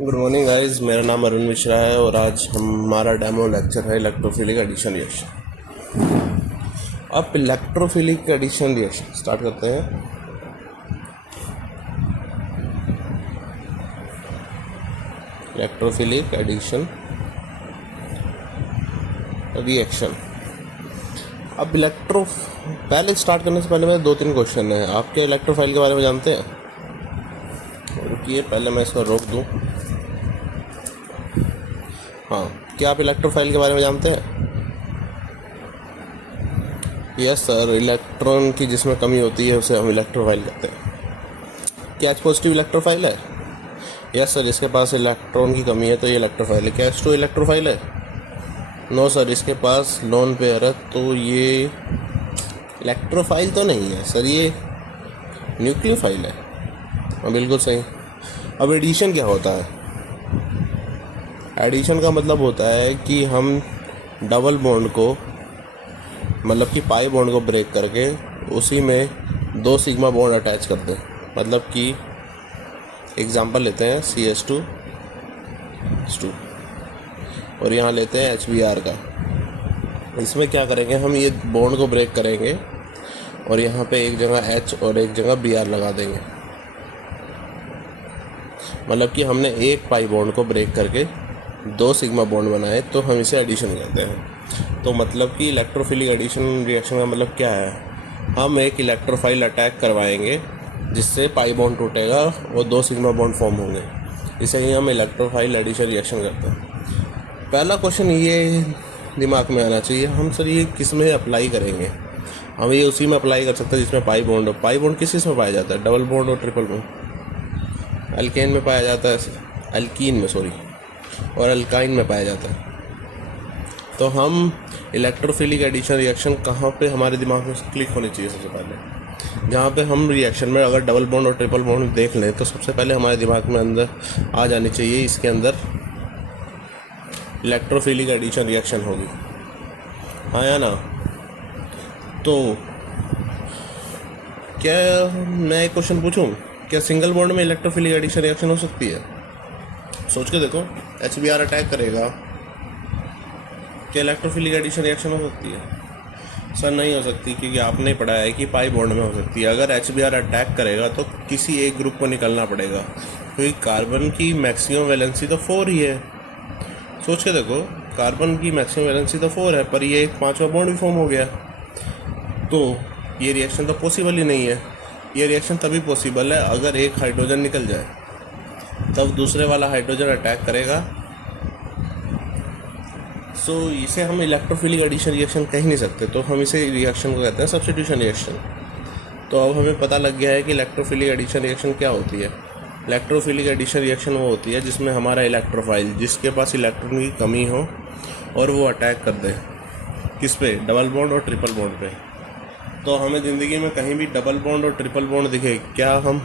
Good morning guys, मेरा नाम अरुण मिश्रा है और आज हमारा डेमो लेक्चर है इलेक्ट्रोफिलिक एडिशन रिएक्शन। अब इलेक्ट्रोफिलिक एडिशन रिएक्शन स्टार्ट करते हैं। Electrophilic addition reaction. अब पहले स्टार्ट करने से पहले मेरे 2-3 क्वेश्चन हैं। आप क्या इलेक्ट्रोफाइल के बारे में जानते हैं? रुकिए, पहले मैं इसको रोक दूं। हाँ, क्या आप इलेक्ट्रोफाइल के बारे में जानते हैं? यस सर, इलेक्ट्रॉन की जिसमें कमी होती है उसे हम इलेक्ट्रोफाइल कहते हैं। क्या H पॉजिटिव इलेक्ट्रोफाइल है? यस सर, इसके पास इलेक्ट्रॉन की कमी है तो ये इलेक्ट्रोफाइल है। क्या H2 इलेक्ट्रोफाइल है? नो सर, इसके पास लोन पेयर है तो ये इलेक्ट्रोफाइल तो नहीं है सर, ये न्यूक्लियोफाइल है। हाँ, बिल्कुल सही। अब एडिशन क्या होता है? एडिशन का मतलब होता है कि हम डबल बॉन्ड को, मतलब कि पाई बॉन्ड को ब्रेक करके उसी में 2 सिग्मा बॉन्ड अटैच करते हैं। मतलब कि एग्जांपल लेते हैं CH2 और यहाँ लेते हैं HBr का। इसमें क्या करेंगे, हम ये बॉन्ड को ब्रेक करेंगे और यहाँ पे एक जगह H और एक जगह Br लगा देंगे। मतलब कि हमने एक पाई बॉन्ड को ब्रेक करके 2 सिग्मा बॉन्ड बनाए तो हम इसे एडिशन कहते हैं। तो मतलब कि इलेक्ट्रोफिलिक एडिशन रिएक्शन का मतलब क्या है, हम एक इलेक्ट्रोफाइल अटैक करवाएंगे जिससे पाई बॉन्ड टूटेगा और 2 सिग्मा बॉन्ड फॉर्म होंगे। इसे ही हम इलेक्ट्रोफाइल एडिशन रिएक्शन करते हैं। पहला क्वेश्चन ये दिमाग में आना चाहिए, हम सर ये किस में अप्लाई करेंगे? हम ये उसी में अप्लाई कर सकते हैं जिसमें पाई बॉन्ड हो। पाई बॉन्ड किस में पाया जाता है? डबल बॉन्ड और ट्रिपल बॉन्ड। अल्केन में पाया जाता है, अल्कीन में सॉरी, और अल्काइन में पाया जाता है। तो हम इलेक्ट्रोफिलिक एडिशन रिएक्शन कहाँ पे हमारे दिमाग में क्लिक होनी चाहिए? सबसे पहले जहाँ पे हम रिएक्शन में अगर डबल बॉन्ड और ट्रिपल बॉन्ड देख लें तो सबसे पहले हमारे दिमाग में अंदर आ जानी चाहिए इसके अंदर इलेक्ट्रोफिलिक एडिशन रिएक्शन होगी। हाँ या ना? तो क्या मैं एक क्वेश्चन पूछूं, क्या सिंगल बॉन्ड में इलेक्ट्रोफिलिक एडिशन रिएक्शन हो सकती है? सोच के देखो, HBr अटैक करेगा, क्या इलेक्ट्रोफिलिक एडिशन रिएक्शन हो सकती है? सर नहीं हो सकती, क्योंकि आपने पढ़ा है कि पाई बॉन्ड में हो सकती है। अगर HBr अटैक करेगा तो किसी एक ग्रुप को निकलना पड़ेगा, क्योंकि कार्बन की मैक्सिमम वैलेंसी तो 4 ही है। सोच के देखो, कार्बन की मैक्सिमम वैलेंसी तो 4 है, पर ये एक 5वां बॉन्ड भी फॉर्म हो गया, तो ये रिएक्शन तो पॉसिबल ही नहीं है। ये रिएक्शन तभी पॉसिबल है अगर एक हाइड्रोजन निकल जाए, तब दूसरे वाला हाइड्रोजन अटैक करेगा। सो इसे हम इलेक्ट्रोफिलिक एडिशन रिएक्शन कह नहीं सकते, तो हम इसे रिएक्शन को कहते हैं सब्स्टिट्यूशन रिएक्शन। तो अब हमें पता लग गया है कि इलेक्ट्रोफिलिक एडिशन रिएक्शन क्या होती है। इलेक्ट्रोफिलिक एडिशन रिएक्शन वो होती है जिसमें हमारा इलेक्ट्रोफाइल, जिसके पास इलेक्ट्रॉन की कमी हो और वो अटैक कर दे, किस पे? डबल बॉन्ड और ट्रिपल बॉन्ड पे। तो हमें ज़िंदगी में कहीं भी डबल बॉन्ड और ट्रिपल बॉन्ड दिखे, क्या हम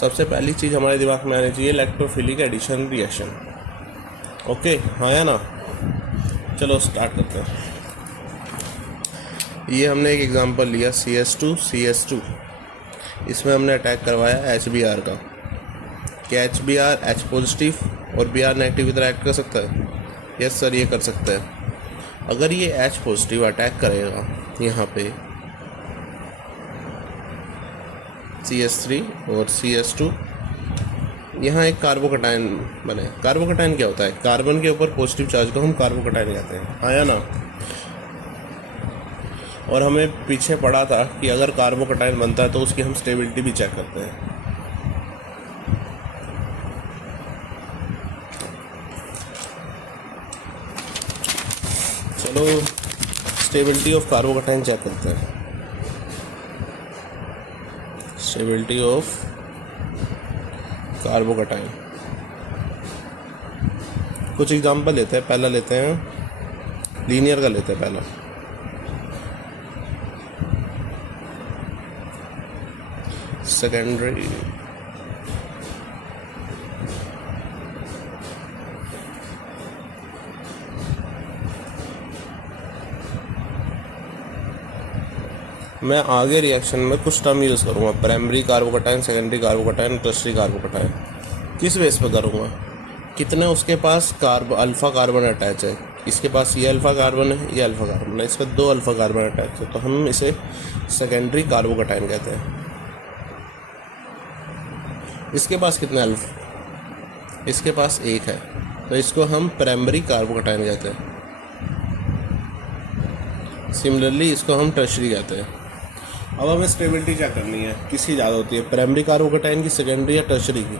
सबसे पहली चीज़ हमारे दिमाग में आनी चाहिए इलेक्ट्रोफिलिक एडिशन रिएक्शन। ओके, हाँ या ना? चलो स्टार्ट करते हैं। ये हमने एक एग्जांपल लिया CH2, इसमें हमने अटैक करवाया HBr का। क्या HBr H पॉजिटिव और Br नेगेटिव की तरह एक्ट कर सकता है? यस सर, ये कर सकता है। अगर ये H पॉजिटिव अटैक करेगा यहाँ पे CH3 और CH2, यहाँ एक कार्बोकटायन बने। कार्बोकटायन क्या होता है? कार्बन के ऊपर पॉजिटिव चार्ज को हम कार्बोकटायन कहते हैं। हाँ या ना? और हमें पीछे पढ़ा था कि अगर कार्बोकटायन बनता है तो उसकी हम स्टेबिलिटी भी चेक करते हैं। चलो स्टेबिलिटी ऑफ कार्बोकटायन चेक करते हैं। स्टेबिलिटी ऑफ कार्बोकटायन, कुछ एग्जांपल लेते हैं। पहला लेते हैं लीनियर का, लेते हैं पहला। सेकेंडरी, मैं आगे रिएक्शन में कुछ टर्म यूज़ करूँगा, primary carbocation, secondary carbocation, tertiary carbocation. किस बेस पे करूँगा, कितने उसके पास अल्फ़ा कार्बन अटैच है। इसके पास ये अल्फ़ा कार्बन है, ये अल्फ़ा कार्बन है, इसमें 2 अल्फ़ा कार्बन अटैच है, तो हम इसे सेकेंडरी कार्बोकैटायन कहते हैं। इसके पास कितने अल्फ़ा, इसके पास 1 है, तो इसको हम प्राइमरी कार्बोकैटायन कहते हैं। सिमिलरली इसको हम टर्शरी कहते हैं। अब हमें स्टेबिलिटी चेक करनी है, किसकी ज़्यादा होती है, प्राइमरी कार्बोकैटायन की, सेकेंडरी या टर्शरी की।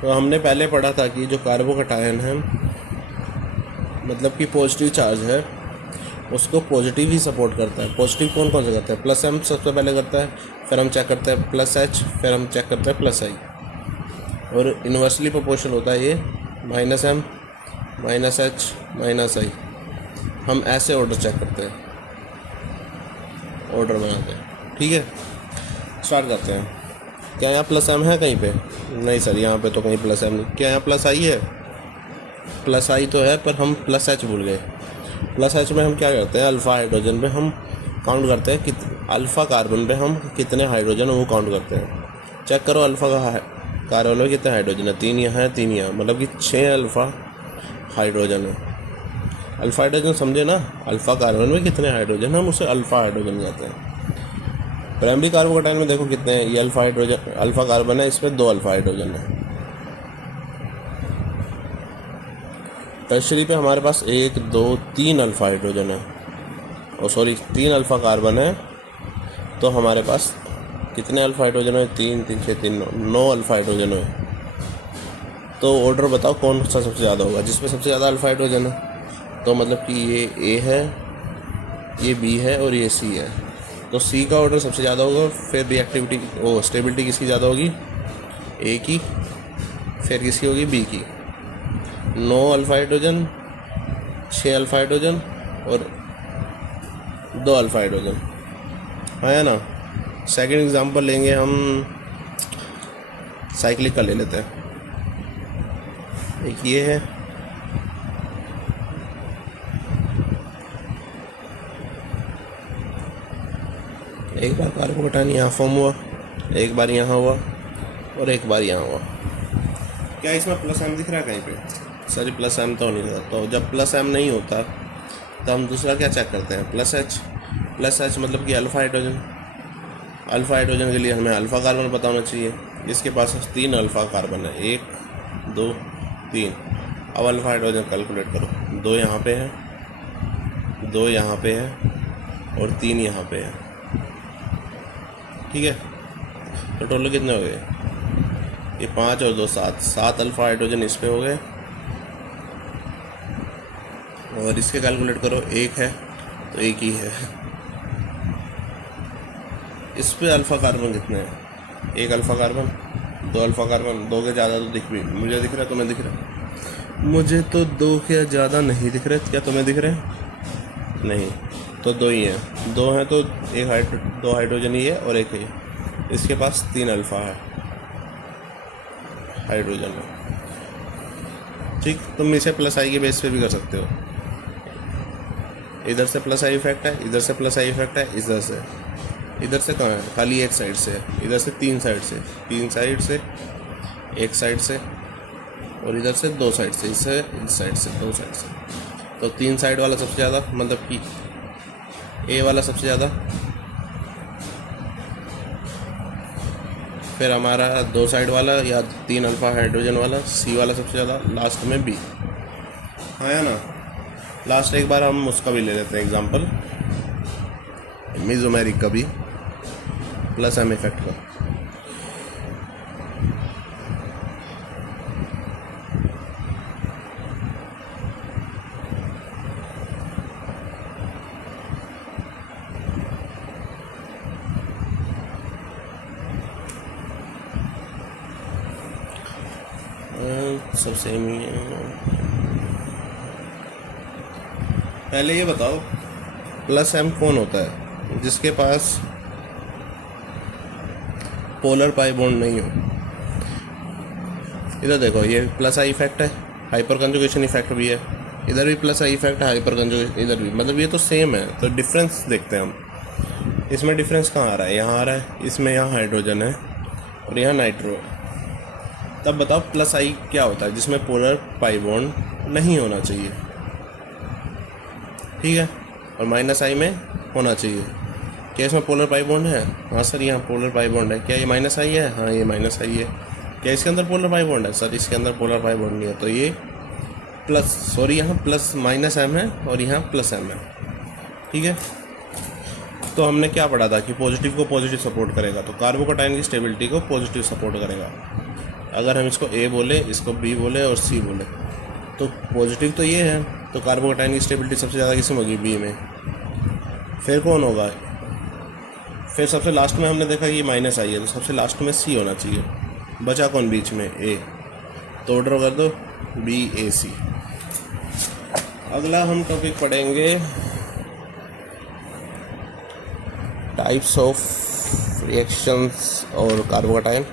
तो हमने पहले पढ़ा था कि जो कार्बोकैटायन है मतलब कि पॉजिटिव चार्ज है, उसको पॉजिटिव ही सपोर्ट करता है। पॉजिटिव कौन कौन से करता है, प्लस एम सबसे पहले करता है, फिर हम चेक करते हैं प्लस एच, फिर हम चेक करते हैं प्लस आई, और इन्वर्सली प्रोपोर्शनल होता है ये minus M minus H minus I. हम ऐसे ऑर्डर चेक करते हैं, ऑर्डर बनाते हैं। ठीक है, स्टार्ट करते हैं। क्या यहाँ प्लस एम है कहीं पे, नहीं सर यहाँ पे तो कहीं प्लस एम नहीं। क्या यहाँ प्लस आई है, प्लस आई तो है, पर हम प्लस एच भूल गए। प्लस एच में हम क्या करते हैं, अल्फ़ा हाइड्रोजन पे हम काउंट करते हैं, अल्फ़ा कार्बन पे हम कितने हाइड्रोजन है वो काउंट करते हैं। चेक करो अल्फ़ा का कार्बन में कितने हाइड्रोजन है, 3 यहाँ है 3 यहाँ, मतलब कि 6 अल्फ़ा हाइड्रोजन है। अल्फ़ा हाइड्रोजन समझे ना, अल्फ़ा कार्बन में कितने हाइड्रोजन, हम उसे अल्फ़ा हाइड्रोजन कहते हैं। प्राइमरी कार्बोकैटायन में देखो कितने हैं, ये अल्फ़ा हाइड्रोजन अल्फ़ा कार्बन है, इसमें 2 अल्फ़ा हाइड्रोजन है। टर्शरी पे हमारे पास 1 2 3 अल्फ़ा हाइड्रोजन है, और सॉरी 3 अल्फ़ा कार्बन है, तो हमारे पास कितने अल्फ़ा हाइड्रोजन है, 3 3 6 3 9 अल्फ़ा हाइड्रोजन है। तो ऑर्डर बताओ कौन सा सबसे ज़्यादा होगा, जिसमें सबसे ज़्यादा अल्फ़ा हाइड्रोजन है। तो मतलब कि ये ए है, ये बी है और ये सी है, तो सी का ऑर्डर सबसे ज़्यादा होगा। फिर रिएक्टिविटी स्टेबिलिटी किसकी ज़्यादा होगी, ए की, फिर किसकी होगी, बी की। 9 अल्फ़ा हाइड्रोजन, 6 अल्फ़ा हाइड्रोजन और 2 अल्फ़ा हाइड्रोजन, है ना। सेकंड एग्जांपल लेंगे हम, साइक्लिक का ले लेते हैं। एक ये है, एक बार कार्बोकैटायन यहाँ फॉर्म हुआ, एक बार यहाँ हुआ और एक बार यहाँ हुआ। क्या इसमें प्लस एम दिख रहा है कहीं पे, सर प्लस एम तो नहीं होता। तो जब प्लस एम नहीं होता तो हम दूसरा क्या चेक करते हैं, प्लस एच। प्लस एच मतलब कि अल्फ़ा हाइड्रोजन। अल्फ़ा हाइड्रोजन के लिए हमें अल्फ़ा कार्बन पता होना चाहिए, इसके पास 3 अल्फ़ा कार्बन है, 1 2 3। अब अल्फ़ा हाइड्रोजन कैलकुलेट करो, 2 यहाँ पे है, 2 यहाँ पे है और 3 यहाँ पे है। ठीक है, तो टोटल कितने हो गए, ये 5 और 2 7 अल्फ़ा हाइड्रोजन इस पे हो गए। और इसके कैलकुलेट करो, 1 है तो 1 ही है। इस पे अल्फ़ा कार्बन कितने हैं, 1 अल्फ़ा कार्बन, 2 अल्फ़ा कार्बन, 2 के ज़्यादा तो दिख भी, मुझे दिख रहा है, तुम्हें दिख रहा है, मुझे तो 2 के ज़्यादा नहीं दिख रहे। क्या तुम्हें दिख रहे हैं, नहीं, तो 2 ही हैं। 2 हैं तो 2 हाइड्रोजन ही है और 1 है। इसके पास 3 अल्फ़ा है हाइड्रोजन है। ठीक, तुम इसे प्लस आई के बेस पे भी कर सकते हो। इधर से प्लस आई इफेक्ट है, इधर से प्लस आई इफेक्ट है, इधर से कहाँ है, खाली एक साइड से है, इधर से 3 साइड से, 3 साइड से, एक साइड से और इधर से 2 साइड से, इससे इस साइड से 2 साइड से। तो 3 साइड वाला सबसे ज़्यादा, मतलब कि ए वाला सबसे ज़्यादा, फिर हमारा 2 साइड वाला या 3 अल्फ़ा हाइड्रोजन वाला सी वाला सबसे ज़्यादा, लास्ट में बी। हाँ या ना। लास्ट एक बार हम उसका भी ले लेते हैं एग्जांपल, मेसोमेरिक का भी, प्लस एम इफेक्ट का। सब सेम ही है। पहले ये बताओ प्लस एम कौन होता है, जिसके पास पोलर पाई बॉन्ड नहीं हो। इधर देखो, ये प्लस आई इफेक्ट है, हाइपर कंजुगेशन इफेक्ट भी है, इधर भी प्लस आई इफेक्ट है, हाइपर कंजुगेशन इधर भी, मतलब ये तो सेम है। तो डिफरेंस देखते हैं हम, इसमें डिफरेंस कहाँ आ रहा है, यहाँ आ रहा है, इसमें यहाँ हाइड्रोजन है और यहाँ नाइट्रो है। तब बताओ प्लस आई क्या होता है, जिसमें पोलर पाई बॉन्ड नहीं होना चाहिए, ठीक है, और माइनस आई में होना चाहिए। क्या इसमें पोलर पाई बॉन्ड है? हाँ सर यहाँ पोलर पाई बॉन्ड है। क्या ये माइनस आई है? हाँ ये माइनस आई है। क्या इसके अंदर पोलर पाई बॉन्ड है? सर इसके अंदर पोलर पाई बॉन्ड नहीं है, तो ये प्लस, सॉरी यहाँ प्लस माइनस एम है और यहाँ प्लस एम है, ठीक है। तो हमने क्या पढ़ा था कि पॉजिटिव को पॉजिटिव सपोर्ट करेगा, तो कार्बोकैटायन की स्टेबिलिटी को पॉजिटिव सपोर्ट करेगा। अगर हम इसको ए बोले, इसको बी बोले और सी बोले, तो पॉजिटिव तो ये है, तो कार्बोकैटायन की स्टेबिलिटी सबसे ज़्यादा किसमें होगी? बी में। फिर कौन होगा? फिर सबसे लास्ट में हमने देखा कि माइनस आई है, तो सबसे लास्ट में सी होना चाहिए। बचा कौन बीच में? ए। तो ऑर्डर कर दो बी ए सी। अगला हम टॉपिक पढ़ेंगे टाइप्स ऑफ रिएक्शंस और कार्बोकैटायन।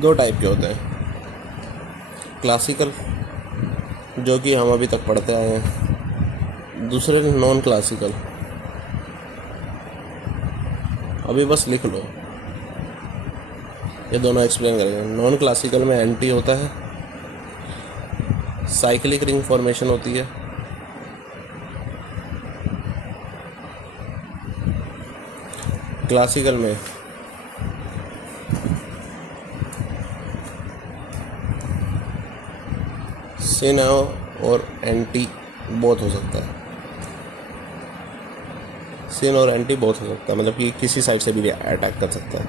दो टाइप के होते हैं, क्लासिकल जो कि हम अभी तक पढ़ते आए हैं, दूसरे नॉन क्लासिकल। अभी बस लिख लो, ये दोनों एक्सप्लेन करेंगे। नॉन क्लासिकल में एंटी होता है, साइक्लिक रिंग फॉर्मेशन होती है, क्लासिकल में सिन और एंटी बोथ हो सकता है, सिन और एंटी बोथ हो सकता है, मतलब कि किसी साइड से भी अटैक कर सकता है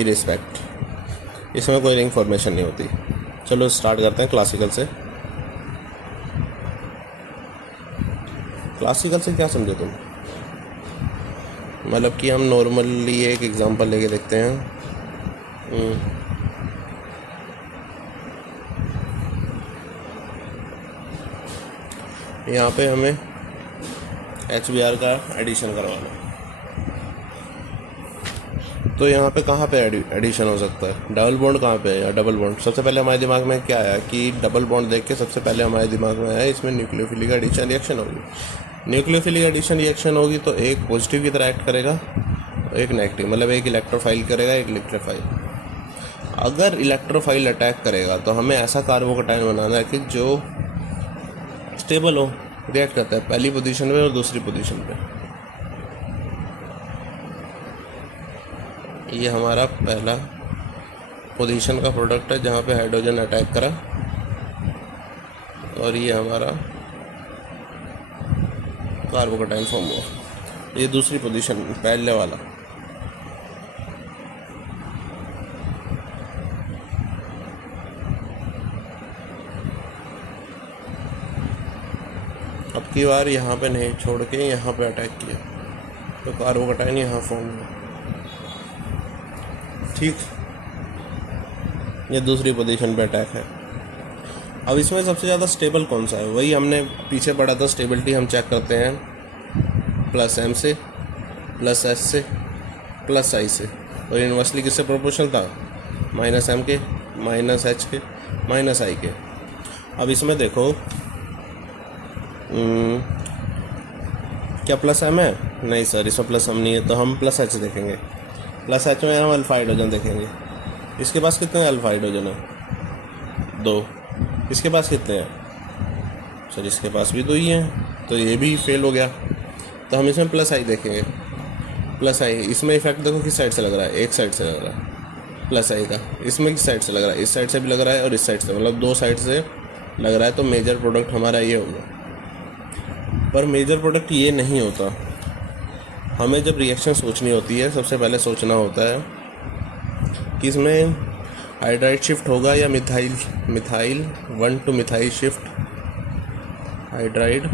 इरिस्पेक्ट। इसमें कोई रिंग फॉर्मेशन नहीं होती। चलो स्टार्ट करते हैं क्लासिकल से। क्लासिकल से क्या समझो तुम? मतलब कि हम नॉर्मली एक एग्जांपल लेके देखते हैं। यहाँ पे हमें HBr का एडिशन करवाना है, तो यहाँ पे कहाँ पे एडिशन हो सकता है? डबल बॉन्ड कहाँ पे है या डबल बॉन्ड? सबसे पहले हमारे दिमाग में क्या आया कि डबल बॉन्ड देख के सबसे पहले हमारे दिमाग में आया इसमें न्यूक्लियोफिलिक एडिशन रिएक्शन होगी। न्यूक्लियोफिलिक एडिशन रिएक्शन होगी तो एक पॉजिटिव की तरह एक्ट करेगा, एक नेगेटिव, मतलब एक इलेक्ट्रोफाइल करेगा, एक इलेक्ट्रोफाइल। अगर इलेक्ट्रोफाइल अटैक करेगा तो हमें ऐसा कार्बोकैटायन बनाना है कि जो स्टेबल हो, रिएक्ट करता है पहली पोजीशन पे और दूसरी पोजीशन पे। ये हमारा पहला पोजीशन का प्रोडक्ट है जहाँ पे हाइड्रोजन अटैक करा, और ये हमारा कार्बोकैटायन फॉर्म हुआ। ये दूसरी पोजीशन पहले वाला। अब की बार यहाँ पे नहीं छोड़ के यहाँ पे अटैक किया, तो कार्बोकैटायन यहाँ फॉर्म हुआ, ठीक। ये दूसरी पोजीशन पे अटैक है। अब इसमें सबसे ज़्यादा स्टेबल कौन सा है? वही हमने पीछे पढ़ा था, स्टेबिलिटी हम चेक करते हैं प्लस एम से, प्लस एस से, प्लस आई से, और इनवर्सली किससे प्रोपोर्शनल था? माइनस एम के, माइनस एच के, माइनस आई के। अब इसमें देखो क्या प्लस एम है? नहीं सर इसमें प्लस एम नहीं है, तो हम प्लस एच देखेंगे। प्लस एच में हम अल्फा हाइड्रोजन देखेंगे। इसके पास कितने अल्फा हाइड्रोजन है? 2। इसके पास कितने हैं? सर इसके पास भी 2 ही हैं, तो ये भी फेल हो गया। तो हम इसमें प्लस आई देखेंगे। प्लस आई, इसमें इफेक्ट देखो किस साइड से लग रहा है? एक साइड से लग रहा है प्लस आई का। इसमें किस साइड से लग रहा है? इस साइड से भी लग रहा है और इस साइड से, मतलब 2 साइड से लग रहा है। तो मेजर प्रोडक्ट हमारा ये होगा, पर मेजर प्रोडक्ट ये नहीं होता। हमें जब रिएक्शन सोचनी होती है, सबसे पहले सोचना होता है कि इसमें हाइड्राइड शिफ्ट होगा या methyl 1 to methyl shift hydride,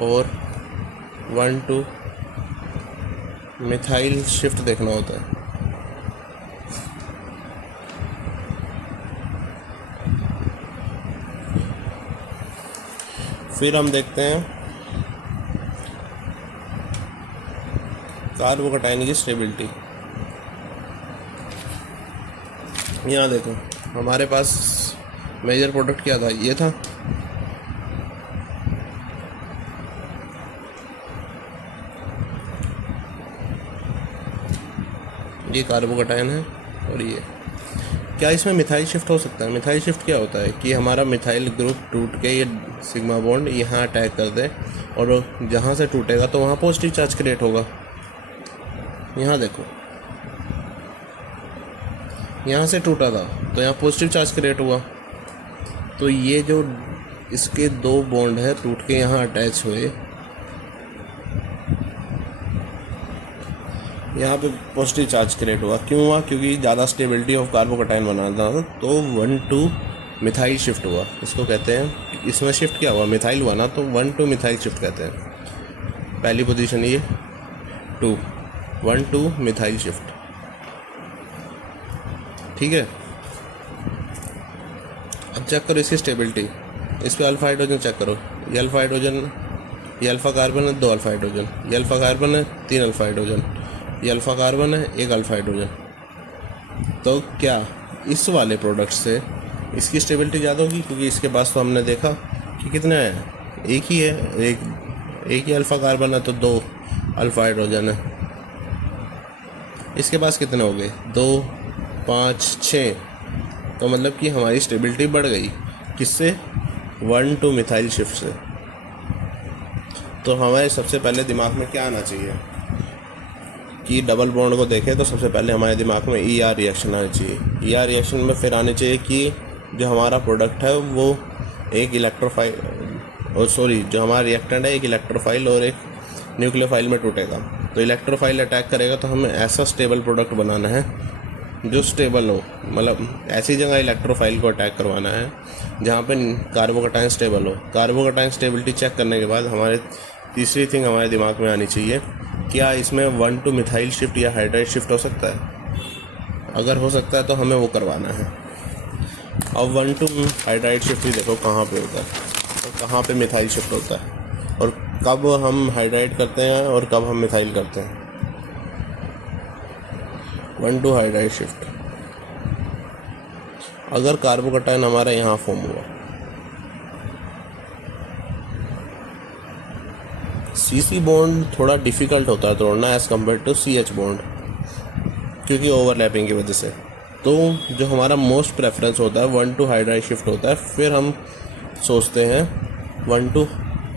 और 1 to मिथाइल शिफ्ट देखना होता है। फिर हम देखते हैं कार्बोकैटायन की स्टेबिलिटी। यहाँ देखो हमारे पास मेजर प्रोडक्ट क्या था? ये था। ये कार्बोकटायन है और ये। क्या इसमें मिथाइल शिफ्ट हो सकता है? मिथाइल शिफ्ट क्या होता है कि हमारा मिथाइल ग्रुप टूट के ये सिग्मा बॉन्ड यहाँ अटैक कर दे और जहाँ से टूटेगा तो वहाँ पॉजिटिव चार्ज क्रिएट होगा। यहाँ देखो, यहाँ से टूटा था तो यहाँ पॉजिटिव चार्ज क्रिएट हुआ। तो ये जो इसके दो बॉन्ड है टूट के यहाँ अटैच हुए, यहाँ पे पॉजिटिव चार्ज क्रिएट हुआ। क्यों हुआ? क्योंकि ज़्यादा स्टेबिलिटी ऑफ कार्बोकटायन बनाना था तो 1 to मिथाइल शिफ्ट हुआ। इसको कहते हैं, इसमें शिफ्ट क्या हुआ? मिथाइल हुआ ना, तो 1 to मिथाइल शिफ्ट कहते हैं। पहली पोजीशन ये 1 to मिथाइल शिफ्ट, ठीक है। अब चेक करो इसकी स्टेबिलिटी। इस पर अल्फा हाइड्रोजन चेक करो। ये अल्फा हाइड्रोजन, ये अल्फा कार्बन है, 2 अल्फा हाइड्रोजन। ये अल्फा कार्बन है, 3 अल्फा हाइड्रोजन। ये अल्फा कार्बन है, 1 अल्फा हाइड्रोजन। तो क्या इस वाले प्रोडक्ट से इसकी स्टेबिलिटी ज़्यादा होगी? क्योंकि इसके पास तो हमने देखा कि कितने हैं, एक ही है, एक ही अल्फा कार्बन है तो 2 अल्फा हाइड्रोजन है। इसके पास कितने हो गए? 2, 5, 6। तो मतलब कि हमारी स्टेबिलिटी बढ़ गई। किससे? 1 to मिथाइल शिफ्ट से। तो हमारे सबसे पहले दिमाग में क्या आना चाहिए कि डबल बॉन्ड को देखें तो सबसे पहले हमारे दिमाग में ER रिएक्शन आना चाहिए। ER रिएक्शन में फिर आने चाहिए कि जो हमारा प्रोडक्ट है वो एक इलेक्ट्रोफाइल, और सॉरी, जो हमारा रिएक्टेंट है एक इलेक्ट्रोफाइल और एक न्यूक्लियोफाइल में टूटेगा। तो इलेक्ट्रोफाइल अटैक करेगा तो हमें ऐसा स्टेबल प्रोडक्ट बनाना है जो स्टेबल हो, मतलब ऐसी जगह इलेक्ट्रोफाइल को अटैक करवाना है जहाँ पे कार्बोकटायन स्टेबल हो। कार्बोकटायन स्टेबिलिटी चेक करने के बाद हमारे तीसरी थिंग हमारे दिमाग में आनी चाहिए, क्या इसमें 1 to मिथाइल शिफ्ट या हाइड्राइड शिफ्ट हो सकता है? अगर हो सकता है तो हमें वो करवाना है। अब 1 to हाइड्राइड शिफ्ट भी देखो कहाँ पे होता है और कहाँ पे मिथाइल शिफ्ट होता है, और कब हम हाइड्राइड करते हैं और कब हम मिथाइल करते हैं। 1 to हाइड्राइड शिफ्ट, अगर कार्बोकटायन हमारा यहाँ फॉर्म हुआ, CC बॉन्ड थोड़ा डिफ़िकल्ट होता है तोड़ना as compare to CH bond, क्योंकि ओवरलैपिंग की वजह से। तो जो हमारा मोस्ट प्रेफरेंस होता है 1 to हाइड्राइड शिफ्ट होता है। फिर हम सोचते हैं 1 to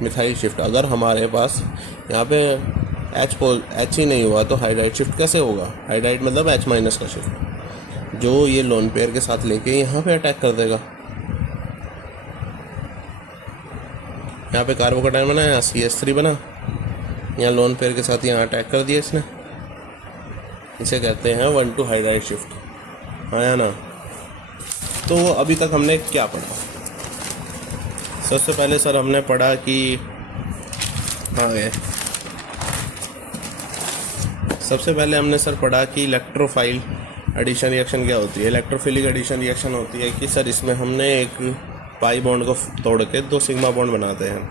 मिथाइल शिफ्ट। अगर हमारे पास यहाँ पे H ही नहीं हुआ तो हाइड्राइड शिफ्ट कैसे होगा? हाइड्राइड मतलब H- का शिफ्ट, जो ये लोन पेयर के साथ लेके यहाँ पे अटैक कर देगा। यहाँ पे कार्बोकटायन बना, यहाँ CH3 बना, यहाँ लोन पेयर के साथ यहाँ अटैक कर दिया इसने। इसे कहते हैं 1 to हाइड्राइड शिफ्ट, हाँ या ना? तो अभी तक हमने क्या पढ़ा? सबसे पहले सर हमने पढ़ा कि सबसे पहले हमने सर पढ़ा कि इलेक्ट्रोफाइल एडिशन रिएक्शन क्या होती है। इलेक्ट्रोफिलिक एडिशन रिएक्शन होती है कि सर इसमें हमने एक पाई बॉन्ड को तोड़ के 2 सिग्मा बॉन्ड बनाते हैं,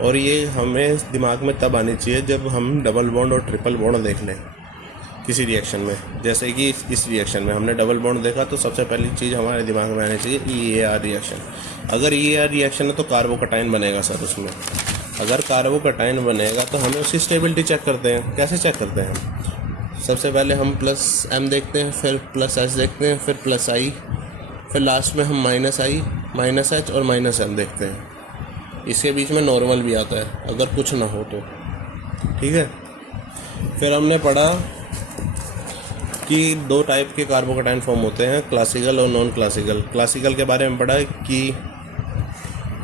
और ये हमें दिमाग में तब आनी चाहिए जब हम डबल बॉन्ड और ट्रिपल बॉन्ड देख लें किसी रिएक्शन में। जैसे कि इस रिएक्शन में हमने डबल बॉन्ड देखा तो सबसे पहली चीज़ हमारे दिमाग में आनी चाहिए EAR रिएक्शन। अगर EAR रिएक्शन है तो कार्बोकटायन बनेगा सर उसमें। अगर कार्बोकटायन बनेगा तो हमें उसकी स्टेबिलिटी चेक करते हैं। कैसे चेक करते हैं? सबसे पहले हम +M देखते हैं, फिर +H देखते हैं, फिर +I, फिर लास्ट में हम -I, -H और -M देखते हैं। इसके बीच में नॉर्मल भी आता है अगर कुछ ना हो तो, ठीक है। फिर हमने पढ़ा कि 2 टाइप के कार्बोकटायन फॉर्म होते हैं, क्लासिकल और नॉन क्लासिकल। क्लासिकल के बारे में पढ़ा कि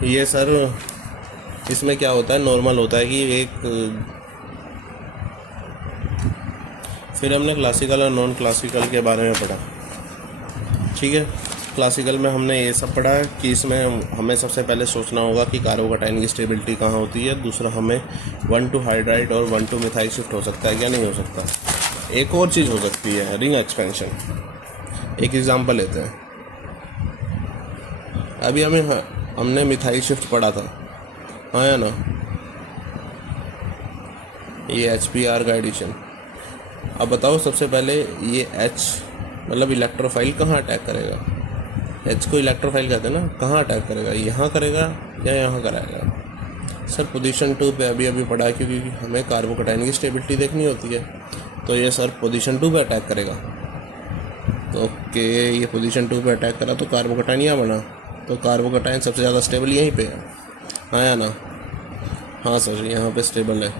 ये सर इसमें क्या होता है, नॉर्मल होता है कि एक। फिर हमने क्लासिकल और नॉन क्लासिकल के बारे में पढ़ा, ठीक है। क्लासिकल में हमने ये सब पढ़ा कि इसमें हमें सबसे पहले सोचना होगा कि कार्बोकटायन की स्टेबिलिटी कहाँ होती है। दूसरा, हमें 1 to हाइड्राइड और 1 to मिथाइल शिफ्ट हो सकता है क्या नहीं हो सकता। एक और चीज़ हो सकती है, रिंग एक्सपेंशन। एक एग्जांपल लेते हैं। अभी हमने मिथाइल शिफ्ट पढ़ा था, हाँ या ना? ये HPR का एडिशन। अब बताओ सबसे पहले ये H मतलब इलेक्ट्रोफाइल कहाँ अटैक करेगा? H को इलेक्ट्रोफाइल कहते हैं ना, कहाँ अटैक करेगा? यहाँ करेगा या यहाँ कराएगा? सर पोजीशन 2 पे अभी पढ़ा है, क्योंकि हमें कार्बोकटायन की स्टेबिलिटी देखनी होती है। तो ये सर पोजीशन 2 पे अटैक करेगा। ओके, ये पोजीशन 2 पे अटैक करा तो कार्बोकटाइन यहाँ बना, तो कार्बोकटाइन सबसे ज़्यादा स्टेबल यहीं पे है, आया ना। हाँ सर, यहाँ पे स्टेबल है।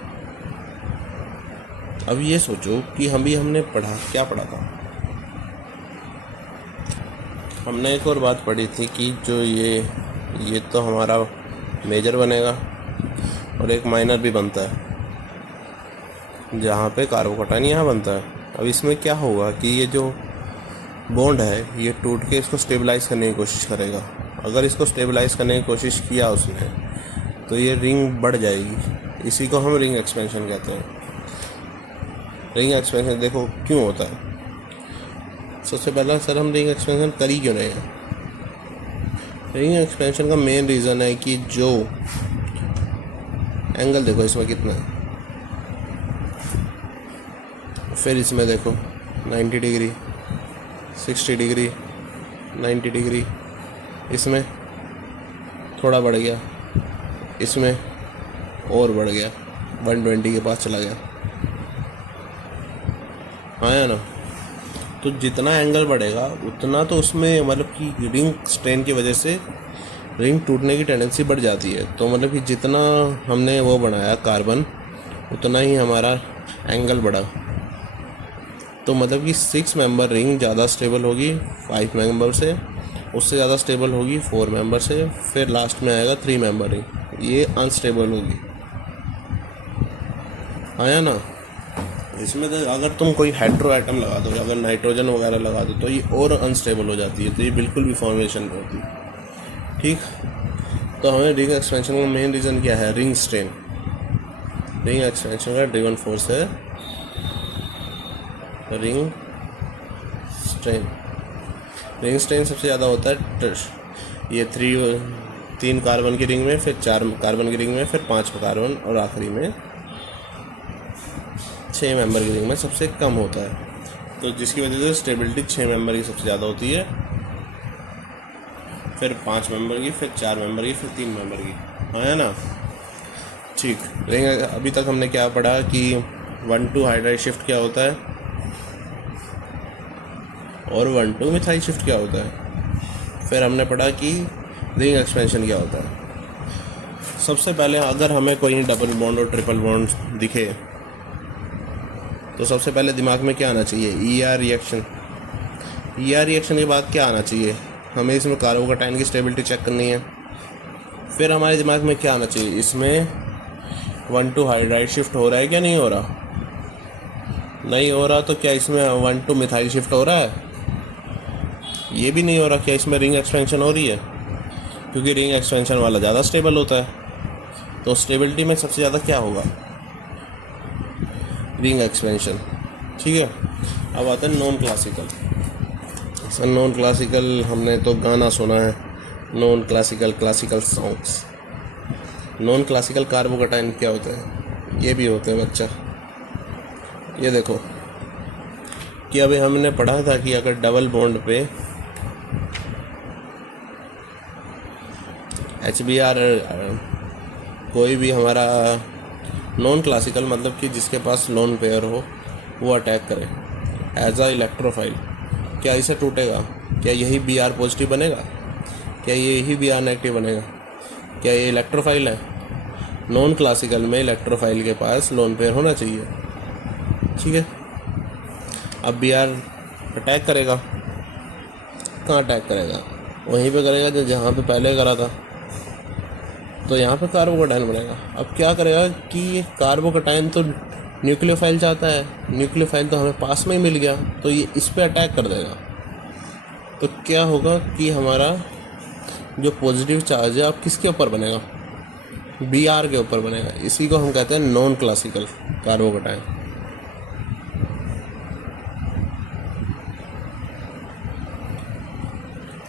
अब ये सोचो कि हमने क्या पढ़ा था। हमने एक और बात पढ़ी थी कि जो ये तो हमारा मेजर बनेगा और एक माइनर भी बनता है, जहाँ पे कार्बोकटाइन यहाँ बनता है। अब इसमें क्या होगा कि ये जो बॉन्ड है ये टूट के इसको स्टेबलाइज करने की कोशिश करेगा। अगर इसको स्टेबलाइज करने की कोशिश किया उसने तो ये रिंग बढ़ जाएगी। इसी को हम रिंग एक्सपेंशन कहते हैं। रिंग एक्सपेंशन देखो क्यों होता है। सबसे पहला सर, हम रिंग एक्सपेंशन कर ही क्यों रहे हैं। रिंग एक्सपेंशन का मेन रीज़न है कि जो एंगल देखो इसमें कितना है, फिर इसमें देखो 90 डिग्री, 60 डिग्री, 90 डिग्री, इसमें थोड़ा बढ़ गया, इसमें और बढ़ गया, 120 के पास चला गया, आया ना। तो जितना एंगल बढ़ेगा उतना तो उसमें मतलब कि रिंग स्ट्रेन की वजह से रिंग टूटने की टेंडेंसी बढ़ जाती है। तो मतलब कि जितना हमने वो बनाया कार्बन, उतना ही हमारा एंगल बढ़ा। तो मतलब कि 6 मेंबर रिंग ज़्यादा स्टेबल होगी 5 मेंबर से, उससे ज़्यादा स्टेबल होगी 4 मेंबर से, फिर लास्ट में आएगा 3 मेंबर रिंग, ये अनस्टेबल होगी, आया ना। इसमें तो अगर तुम कोई हेट्रो आइटम लगा दो, अगर नाइट्रोजन वगैरह लगा दो तो ये और अनस्टेबल हो जाती है, तो ये बिल्कुल भी फॉर्मेशन नहीं होती। ठीक, तो हमें रिंग एक्सपेंशन का मेन रीज़न क्या है, रिंग स्ट्रेन। रिंग एक्सपेंशन का ड्रिवन फोर्स है रिंग स्ट्रेन। रिंग स्ट्रेन सबसे ज़्यादा होता है ये 3 कार्बन की रिंग में, फिर 4 कार्बन की रिंग में, फिर 5 कार्बन और आखिरी में 6 मेंबर की रिंग में सबसे कम होता है। तो जिसकी वजह से स्टेबिलिटी 6 मेंबर की सबसे ज़्यादा होती है, फिर 5 मेंबर की, फिर 4 मेंबर की, फिर 3 मेंबर की, है ना। ठीक, रिंग अभी तक हमने क्या पढ़ा कि 1,2 हाइड्राइड शिफ्ट क्या होता है और 1,2 मिथाइल शिफ्ट क्या होता है। फिर हमने पढ़ा कि रिंग एक्सपेंशन क्या होता है। सबसे पहले अगर हमें कोई डबल बॉन्ड और ट्रिपल बॉन्ड दिखे तो सबसे पहले दिमाग में क्या आना चाहिए, ER रिएक्शन। ER रिएक्शन के बाद क्या आना चाहिए, हमें इसमें कार्बोकटाइन की स्टेबिलिटी चेक करनी है। फिर हमारे दिमाग में क्या आना चाहिए, इसमें 1,2 हाइड्राइड शिफ्ट हो रहा है क्या नहीं हो रहा। नहीं हो रहा तो क्या इसमें 1,2 मिथाइल शिफ्ट हो रहा है, ये भी नहीं हो रहा। क्या इसमें रिंग एक्सपेंशन हो रही है, क्योंकि रिंग एक्सपेंशन वाला ज़्यादा स्टेबल होता है। तो स्टेबिलिटी में सबसे ज़्यादा क्या होगा, रिंग एक्सपेंशन। ठीक है, अब आता है non classical. Sir non classical हमने तो गाना सुना है, non classical, classical songs. Non classical कार्बोकटाइन क्या होता है, ये भी होते हैं बच्चा। ये देखो कि अभी हमने पढ़ा था कि अगर डबल बॉन्ड पे HBr कोई भी हमारा नॉन क्लासिकल मतलब कि जिसके पास लोन पेयर हो वो अटैक करे एज अ इलेक्ट्रोफाइल, क्या इसे टूटेगा, क्या यही Br पॉजिटिव बनेगा, क्या यही Br नेगेटिव बनेगा, क्या ये इलेक्ट्रोफाइल है। नॉन क्लासिकल में इलेक्ट्रोफाइल के पास लोन पेयर होना चाहिए। ठीक है, अब Br अटैक करेगा, कहाँ अटैक करेगा, वहीं पे करेगा जो जहाँ पे पहले करा था, तो यहाँ पे कार्बोकटाइन बनेगा। अब क्या करेगा कि ये कार्बोकटाइन तो न्यूक्लियोफाइल चाहता है, न्यूक्लियोफाइल तो हमें पास में ही मिल गया, तो ये इस पे अटैक कर देगा। तो क्या होगा कि हमारा जो पॉजिटिव चार्ज है अब किसके ऊपर बनेगा, Br के ऊपर बनेगा। इसी को हम कहते हैं नॉन क्लासिकल कार्बोकटाइन।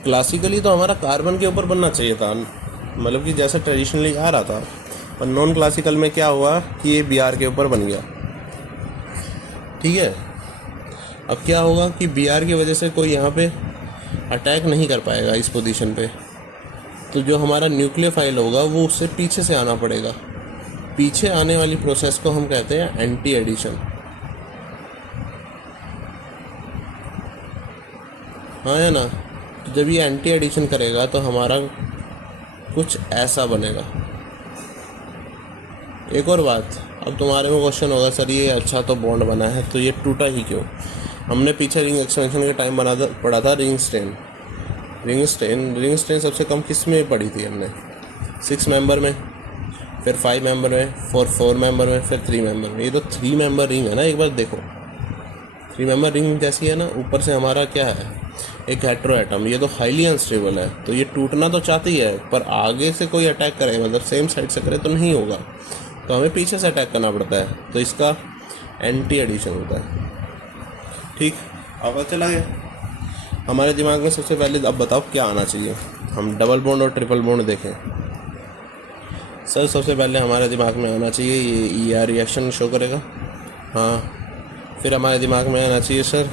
क्लासिकली तो हमारा कार्बन के ऊपर बनना चाहिए था, मतलब कि जैसे ट्रेडिशनली आ रहा था, पर नॉन क्लासिकल में क्या हुआ कि ये Br के ऊपर बन गया। ठीक है, अब क्या होगा कि Br की वजह से कोई यहाँ पे अटैक नहीं कर पाएगा इस पोजीशन पे, तो जो हमारा न्यूक्लियोफाइल होगा वो उससे पीछे से आना पड़ेगा। पीछे आने वाली प्रोसेस को हम कहते हैं एंटी एडिशन। हाँ है ना। तो जब ये एंटी एडिशन करेगा तो हमारा कुछ ऐसा बनेगा। एक और बात, अब तुम्हारे में क्वेश्चन होगा सर ये अच्छा तो बॉन्ड बना है तो ये टूटा ही क्यों। हमने पीछे रिंग एक्सपेंशन के टाइम पढ़ा था रिंग स्ट्रेन सबसे कम किस में पढ़ी थी हमने? 6 मेंबर में, फिर 5 मेंबर में, 4 मेंबर में, फिर 3 मेंबर में। ये तो 3 मेंबर रिंग है ना, एक बार देखो 3 मेंबर रिंग जैसी है ना। ऊपर से हमारा क्या है, एक हेटेरो एटम, ये तो हाईली अनस्टेबल है, तो ये टूटना तो चाहती है पर आगे से कोई अटैक करे, मतलब सेम साइड से करे तो नहीं होगा, तो हमें पीछे से अटैक करना पड़ता है, तो इसका एंटी एडिशन होता है। ठीक, अब चला गया हमारे दिमाग में। सबसे पहले अब बताओ क्या आना चाहिए। हम डबल बॉन्ड और ट्रिपल बॉन्ड देखें। सर सबसे पहले हमारे दिमाग में आना चाहिए ये ER रिएक्शन शो करेगा। हाँ, फिर हमारे दिमाग में आना चाहिए सर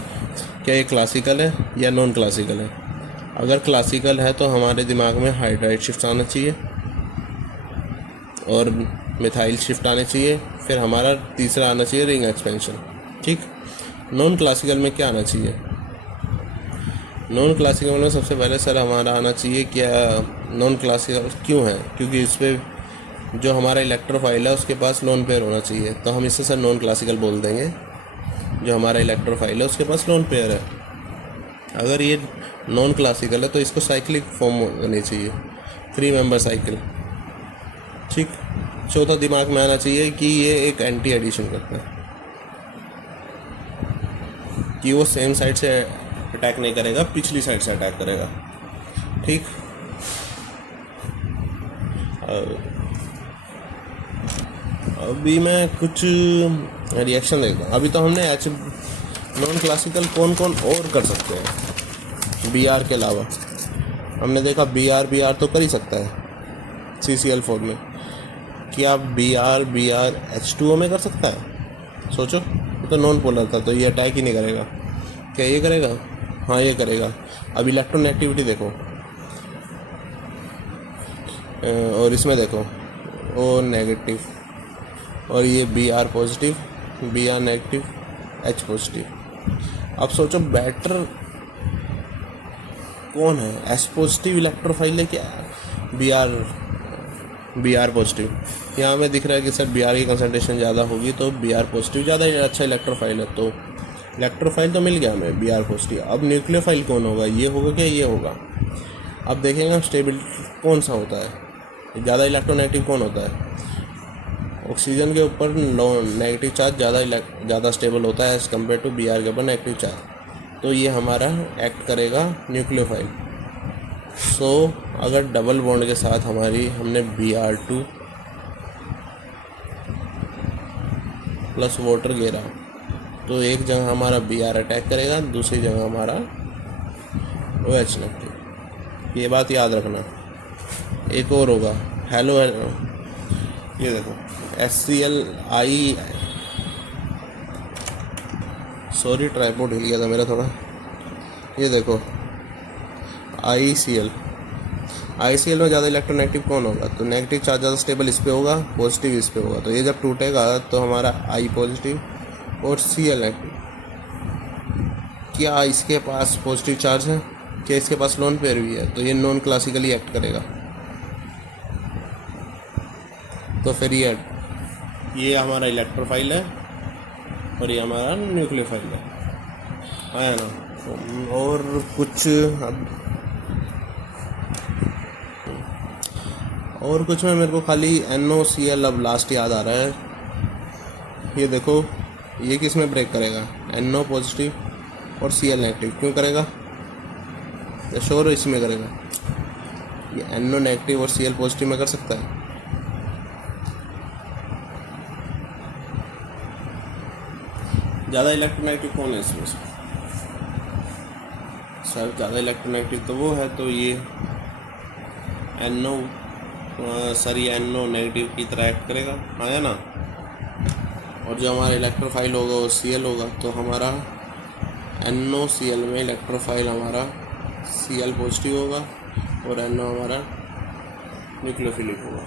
क्या ये क्लासिकल है या नॉन क्लासिकल है। अगर क्लासिकल है तो हमारे दिमाग में हाइड्राइड शिफ्ट आना चाहिए और मिथाइल शिफ्ट आने चाहिए। फिर हमारा तीसरा आना चाहिए रिंग एक्सपेंशन। ठीक, नॉन क्लासिकल में क्या आना चाहिए? नॉन क्लासिकल में सबसे पहले सर हमारा आना चाहिए क्या, नॉन क्लासिकल क्यों है? क्योंकि इस पर जो हमारा इलेक्ट्रोफाइल है उसके पास लोन पेयर होना चाहिए, तो हम इसे सर नॉन क्लासिकल बोल देंगे। जो हमारा इलेक्ट्रोफाइल है उसके पास लोन पेयर है। अगर ये नॉन क्लासिकल है तो इसको साइक्लिक फॉर्म होनी चाहिए, 3 मेंबर साइकिल। ठीक, चौथा दिमाग में आना चाहिए कि ये एक एंटी एडिशन करता है, कि वो सेम साइड से अटैक नहीं करेगा, पिछली साइड से अटैक करेगा। ठीक, अभी मैं कुछ रिएक्शन देखता हूँ। अभी तो हमने नॉन क्लासिकल कौन कौन और कर सकते हैं BR के अलावा। हमने देखा BR तो कर ही सकता है CCl4 में। क्या BR H2O में कर सकता है? सोचो, तो नॉन पोलर था तो ये अटैक ही नहीं करेगा। क्या ये करेगा? हाँ ये करेगा। अब इलेक्ट्रोनेगेटिविटी देखो और इसमें देखो O नेगेटिव और ये BR positive, BR negative, H positive. अब सोचो बेटर कौन है? H पॉजिटिव इलेक्ट्रोफाइल है क्या? BR positive. यहाँ हमें दिख रहा है कि सर BR की कंसंट्रेशन ज़्यादा होगी तो BR पॉजिटिव ज़्यादा अच्छा इलेक्ट्रोफाइल है, तो इलेक्ट्रोफाइल तो मिल गया हमें BR पॉजिटिव। अब न्यूक्लियोफाइल कौन होगा? ये होगा क्या ये होगा? अब देखेंगे स्टेबल कौन सा होता है, ज़्यादा इलेक्ट्रोनेगेटिव कौन होता है? ऑक्सीजन के ऊपर नेगेटिव चार्ज ज़्यादा स्टेबल होता है एज़ कम्पेयर टू BR के ऊपर नेगेटिव चार्ज, तो ये हमारा एक्ट करेगा न्यूक्लियोफाइल। सो अगर डबल बॉन्ड के साथ हमने Br2 प्लस वाटर घेरा तो एक जगह हमारा BR अटैक करेगा, दूसरी जगह हमारा OH नेगेटिव। ये बात याद रखना। एक और होगा हेलो, ये देखो HCl सॉरी ट्राइपॉड हिल गया था मेरा थोड़ा। ये देखो ICl में ज़्यादा इलेक्ट्रोनेगेटिव कौन होगा? तो नेगेटिव चार्ज ज़्यादा स्टेबल इस पे होगा, पॉजिटिव इस पे होगा, तो ये जब टूटेगा तो हमारा I पॉजिटिव और Cl नेगेटिव। क्या इसके पास पॉजिटिव चार्ज है? क्या इसके पास लोन पेयर भी है? तो ये नॉन क्लासिकली एक्ट करेगा। तो फिर ये हमारा इलेक्ट्रोफाइल है और ये हमारा न्यूक्लियोफाइल है, आया ना। और कुछ में मेरे को खाली NOCl अब लास्ट याद आ रहा है। ये देखो ये किस में ब्रेक करेगा? NO पॉजिटिव और Cl नेगेटिव। क्यों करेगा? श्योर इसमें करेगा। ये NO नेगेटिव और Cl पॉजिटिव में कर सकता है। ज़्यादा इलेक्ट्रोनेगेटिव कौन है इसमें से? सर ज़्यादा इलेक्ट्रोनेगेटिव तो वो है, तो ये NO नेगेटिव की तरह एक्ट करेगा, आया ना। और जो हमारा इलेक्ट्रोफाइल होगा वो Cl होगा, तो हमारा NOCl में इलेक्ट्रोफाइल हमारा Cl पॉजिटिव होगा और NO हमारा न्यूक्लियोफिलिक होगा।